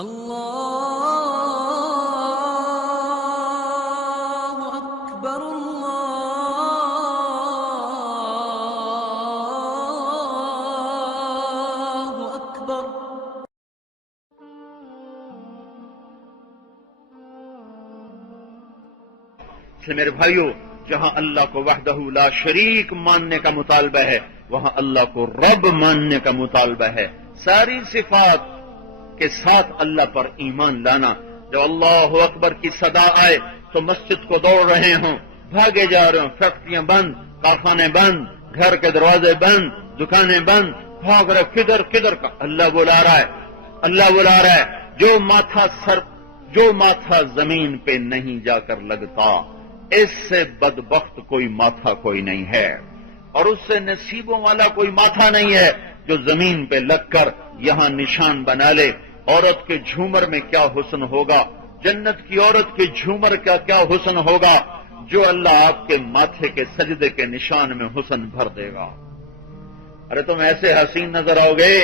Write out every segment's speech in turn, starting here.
اللہ اکبر اللہ اکبر۔ سے میرے بھائیوں، جہاں اللہ کو وحدہ لا شریک ماننے کا مطالبہ ہے وہاں اللہ کو رب ماننے کا مطالبہ ہے۔ ساری صفات کے ساتھ اللہ پر ایمان لانا۔ جب اللہ اکبر کی صدا آئے تو مسجد کو دوڑ رہے ہوں، بھاگے جا رہے ہوں، فیکٹریاں بند، کارخانے بند، گھر کے دروازے بند، دکانیں بند، بھاگ رہے کدھر کدھر کا اللہ بلا رہا ہے، اللہ بلا رہا ہے۔ جو ماتھا زمین پہ نہیں جا کر لگتا، اس سے بدبخت کوئی ماتھا کوئی نہیں ہے، اور اس سے نصیبوں والا کوئی ماتھا نہیں ہے جو زمین پہ لگ کر یہاں نشان بنا لے۔ عورت کے جھومر میں کیا حسن ہوگا، جنت کی عورت کے جھومر کا کیا حسن ہوگا جو اللہ آپ کے ماتھے کے سجدے کے نشان میں حسن بھر دے گا۔ ارے تم ایسے حسین نظر آؤ گے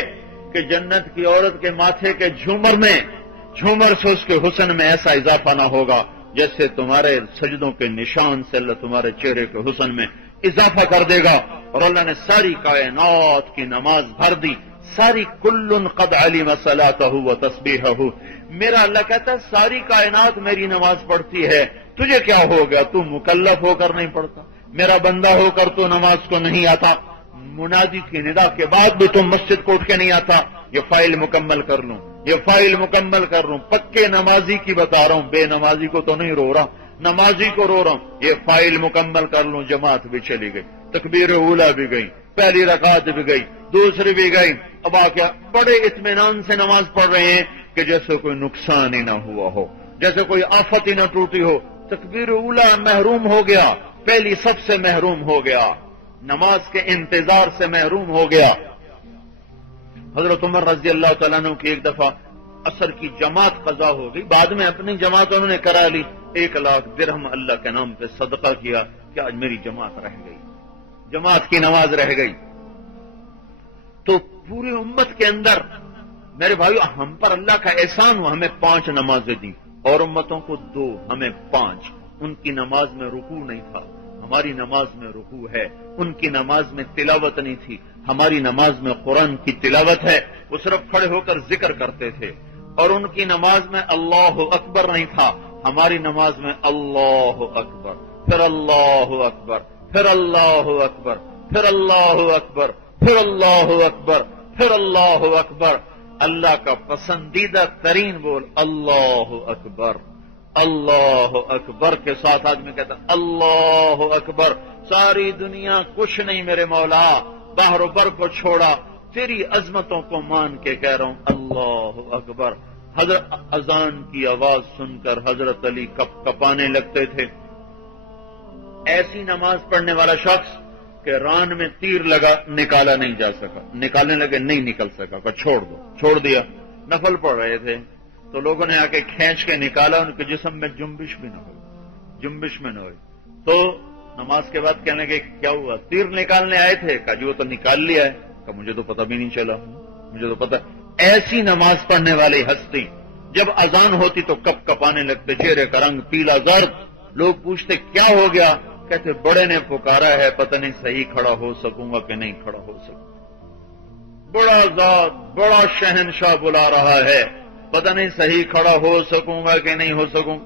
کہ جنت کی عورت کے ماتھے کے جھومر سے اس کے حسن میں ایسا اضافہ نہ ہوگا جیسے تمہارے سجدوں کے نشان سے اللہ تمہارے چہرے کے حسن میں اضافہ کر دے گا۔ اور اللہ نے ساری کائنات کی نماز بھر دی، ساری کل قد علم صلاتہ و تسبیحہ۔ میرا اللہ کہتا ہے ساری کائنات میری نماز پڑھتی ہے، تجھے کیا ہو گیا، تو مکلف ہو کر نہیں پڑھتا، میرا بندہ ہو کر تو نماز کو نہیں آتا، منادی کی ندا کے بعد بھی تم مسجد کو اٹھ کے نہیں آتا۔ یہ فائل مکمل کر لوں، یہ فائل مکمل کر لوں، پکے نمازی کی بتا رہا ہوں، بے نمازی کو تو نہیں رو رہا، نمازی کو رو رہا ہوں، یہ فائل مکمل کر لوں۔ جماعت بھی چلی گئی، تکبیر اولا بھی گئی، پہلی رکعت بھی گئی، دوسری بھی گئی، اب آ کیا بڑے اطمینان سے نماز پڑھ رہے ہیں کہ جیسے کوئی نقصان ہی نہ ہوا ہو، جیسے کوئی آفت ہی نہ ٹوٹی ہو۔ تکبیر اولا محروم ہو گیا، پہلی سب سے محروم ہو گیا، نماز کے انتظار سے محروم ہو گیا۔ حضرت عمر رضی اللہ تعالیٰ عنہ کی ایک دفعہ عصر کی جماعت قضا ہو گئی، بعد میں اپنی جماعت انہوں نے کرا لی، 1,00,000 درہم اللہ کے نام پہ صدقہ کیا کہ آج میری جماعت رہ گئی، جماعت کی نماز رہ گئی۔ تو پوری امت کے اندر میرے بھائیو ہم پر اللہ کا احسان ہوا، ہمیں 5 نمازیں دی، اور امتوں کو 2، ہمیں 5۔ ان کی نماز میں رکوع نہیں تھا، ہماری نماز میں رکوع ہے۔ ان کی نماز میں تلاوت نہیں تھی، ہماری نماز میں قرآن کی تلاوت ہے، وہ صرف کھڑے ہو کر ذکر کرتے تھے۔ اور ان کی نماز میں اللہ اکبر نہیں تھا، ہماری نماز میں اللہ اکبر، پھر اللہ اکبر، پھر اللہ اکبر، پھر اللہ اکبر، پھر اللہ اکبر، پھر اللہ اکبر۔ اللہ کا پسندیدہ ترین بول اللہ اکبر۔ اللہ اکبر کے ساتھ آدمی کہتا اللہ اکبر، ساری دنیا کچھ نہیں میرے مولا، بحر و بر کو چھوڑا، تیری عظمتوں کو مان کے کہہ رہا ہوں اللہ اکبر۔ حضرت اذان کی آواز سن کر حضرت علی کپ کپانے لگتے تھے۔ ایسی نماز پڑھنے والا شخص کہ ران میں تیر لگا نکالا نہیں جا سکا، نکالنے لگے نہیں نکل سکا، کہ چھوڑ دو، چھوڑ دیا۔ نفل پڑھ رہے تھے تو لوگوں نے آ کے کھینچ کے نکالا، ان کے جسم میں جنبش بھی نہ ہوئی، جنبش میں نہ ہوئی۔ تو نماز کے بعد کہنے لگے کیا ہوا، تیر نکالنے آئے تھے؟ کہا جی وہ تو نکال لیا ہے۔ کہا مجھے تو پتہ بھی نہیں چلا، مجھے تو پتہ۔ ایسی نماز پڑھنے والی ہستی جب اذان ہوتی تو کپ کپانے لگتے، چہرے کا رنگ پیلا زرد۔ لوگ پوچھتے کیا ہو گیا، کہتے بڑے نے پکارا ہے، پتہ نہیں صحیح کھڑا ہو سکوں گا کہ نہیں کھڑا ہو سکوں، بڑا ذات بڑا شہنشاہ بلا رہا ہے، پتہ نہیں صحیح کھڑا ہو سکوں گا کہ نہیں ہو سکوں۔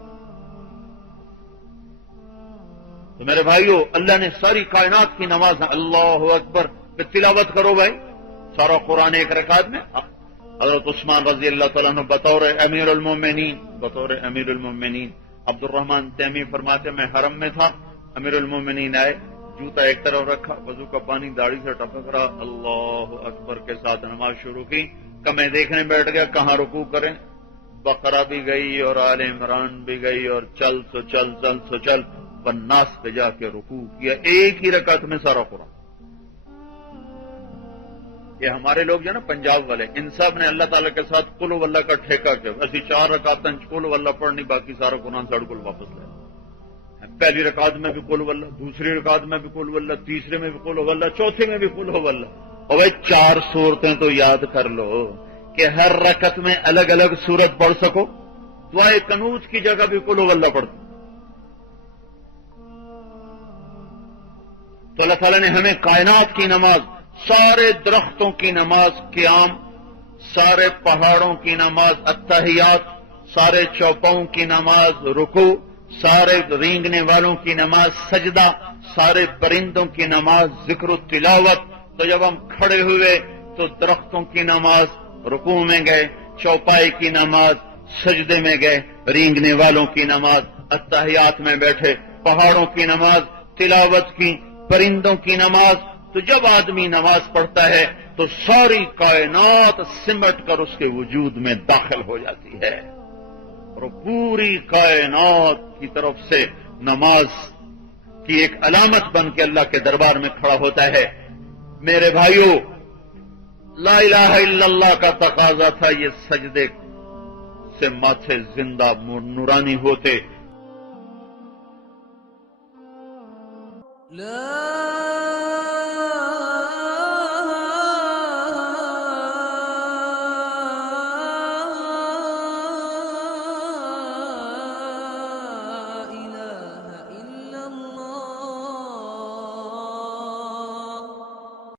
تو میرے بھائیو اللہ نے ساری کائنات کی نماز اللہ اکبر پہ تلاوت کرو بھائی، سارا قرآن ایک رکعت میں۔ حضرت عثمان رضی اللہ تعالیٰ عنہ بطور امیر المومنین عبد الرحمن تیمی فرماتے میں حرم میں تھا، امیر المومنین آئے، جوتا ایک طرف رکھا، وضو کا پانی داڑھی سے ٹپک رہا، اللہ اکبر کے ساتھ نماز شروع کی۔ کہ میں دیکھنے بیٹھ گیا کہاں رکوع کریں، بقرہ بھی گئی اور آل عمران بھی گئی، اور چل تو چل چل تو چل، والناس پہ جا کے رکوع کیا، ایک ہی رکعت میں سارا قرآن۔ یہ ہمارے لوگ جو نا پنجاب والے، ان سب نے اللہ تعالیٰ کے ساتھ قل ہو اللہ کا ٹھیکہ کیا، ایسی 4 رکعتیں قل ہو اللہ پڑھنی، باقی سارا قرآن سڑ کو واپس لے۔ پہلی رکعت میں بھی قل ہو اللہ، دوسری رکعت میں بھی قل ہو اللہ، تیسرے میں بھی قل ہو اللہ، چوتھے میں بھی قل ہو اللہ۔ اور بھائی 4 سورتیں تو یاد کر لو، کہ ہر رکعت میں الگ الگ سورت پڑھ سکو؟ دعائے قنوت کی جگہ بھی قل هو اللہ پڑھو. تو اللہ تعالیٰ نے ہمیں کائنات کی نماز، سارے درختوں کی نماز قیام، سارے پہاڑوں کی نماز التحیات، سارے چوپاؤں کی نماز رکوع، سارے رینگنے والوں کی نماز سجدہ، سارے پرندوں کی نماز ذکر و تلاوت. تو جب ہم کھڑے ہوئے تو درختوں کی نماز رکوع میں گئے، چوپائی کی نماز سجدے میں گئے، رینگنے والوں کی نماز التحیات میں بیٹھے، پہاڑوں کی نماز تلاوت کی، پرندوں کی نماز. تو جب آدمی نماز پڑھتا ہے تو ساری کائنات سمٹ کر اس کے وجود میں داخل ہو جاتی ہے، اور پوری کائنات کی طرف سے نماز کی ایک علامت بن کے اللہ کے دربار میں کھڑا ہوتا ہے. میرے بھائیوں، لا الہ الا اللہ کا تقاضا تھا یہ سجدے سے ماتھے زندہ نورانی ہوتے. لا